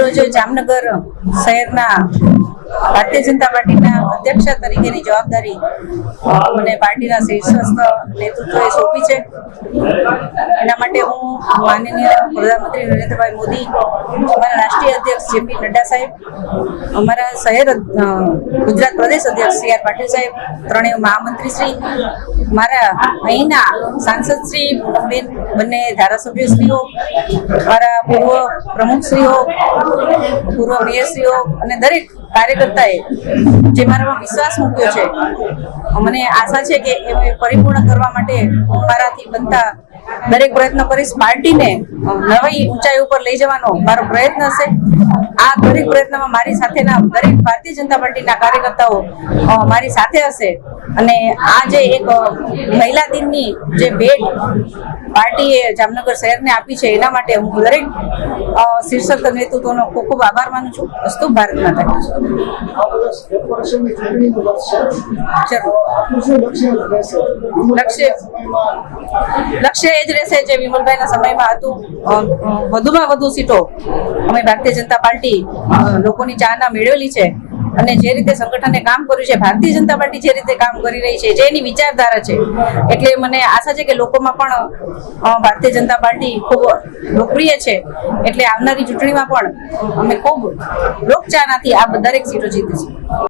રોજ જામનગર શહેરના ભારતીય જનતા પાર્ટીના અધ્યક્ષ તરીકેની જવાબદારી મને પાર્ટીના શીર્ષસ્થ નેતૃત્વએ સોંપી છે. એના માટે હું માનનીય પ્રધાનમંત્રી નરેન્દ્રભાઈ મોદી અમારા રાષ્ટ્રીય અધ્યક્ષ જેપી નડ્ડા સાહેબ, અમારા શહેર ગુજરાત પ્રદેશ અધ્યક્ષ સી આર પાટીલ સાહેબ, ત્રણેય મહામંત્રી શ્રી મારા અહીંના સાંસદ શ્રી પૂનમબેન બંને ધારાસભ્યશ્રીઓ મારા પૂર્વ પ્રમુખશ્રીઓ પૂર્વ મેયરશ્રીઓ અને દરેક કાર્યકર્તાએ જે મારામાં વિશ્વાસ મૂક્યો છે, મને આશા છે કે એ પરિપૂર્ણ કરવા માટે મારાથી બનતા દરેક પ્રયત્ન કરીશ. પાર્ટીને નવી ઊંચાઈ ઉપર લઈ જવાનો મારો પ્રયત્ન હશે આ દરેક પ્રયત્નમાં મારી સાથેના દરેક ભારતીય જનતા પાર્ટીના કાર્યકર્તાઓ મારી સાથે હશે. અને આ જે એક મહિલા દિનની જે ભેટ પાર્ટીએ જામનગર શહેરને આપી છે, એના માટે હું દરેક શીર્ષક નેતૃત્વનો ખૂબ ખૂબ આભાર માનું છું. અસ્તુ ભારત માતા લક્ષ્ય લક્ષ્ય? એ જ રહેશે જે વિમલભાઈના સમયમાં હતું. વધુમાં વધુ સીટો અમે ભારતીય જનતા પાર્ટી લોકોની ચાહના મેળવેલી છે. અને જે રીતે સંગઠને કામ કર્યું છે, ભારતીય જનતા પાર્ટી જે રીતે કામ કરી રહી છે જે એની વિચારધારા છે, એટલે મને આશા છે કે લોકોમાં પણ ભારતીય જનતા પાર્ટી ખૂબ લોકપ્રિય છે, એટલે આવનારી ચૂંટણીમાં પણ અમે ખૂબ લોકચાનાથી આ દરેક સીટો જીતીશું.